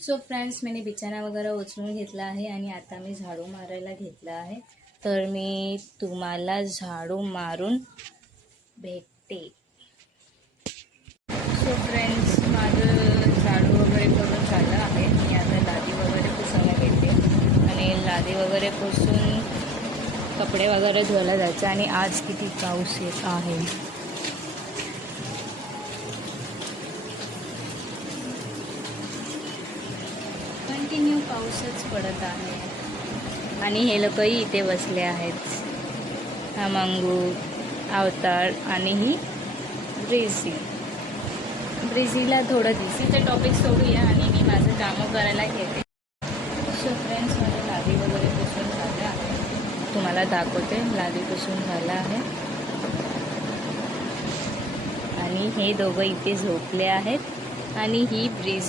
So friends, मैंने बिछाना वगैरह उचलून घेतला आहे आणि आता मी झाडू मारायला घेतला आहे. तर मी तुम्हाला झाडू मारून भेटते. सो फ्रेंड्स, माझं झाडू वगैरे करून झालं आहे. मी आता लादी वगैरे पुसायला घेते आणि लादी वगैरे पुसून कपडे वगैरे धुवायला जायचं. आणि आज किती पाऊस येत आहे. कंटिन्यू पाऊसच पडत आहे आणि हे लोकही इथे बसले आहेत. हा मंगू, अवतार आणि ही ब्रेझीला थोडं दिसीचं टॉपिक सोडूया आणि मी माझं कामं करायला घेते. सो फ्रेंड्स, माझं लादी वगैरे पुसून झालं आहे. तुम्हाला दाखवते. लादी पुसून झालं आहे आणि हे दोघं इथे झोपले आहेत आणि ही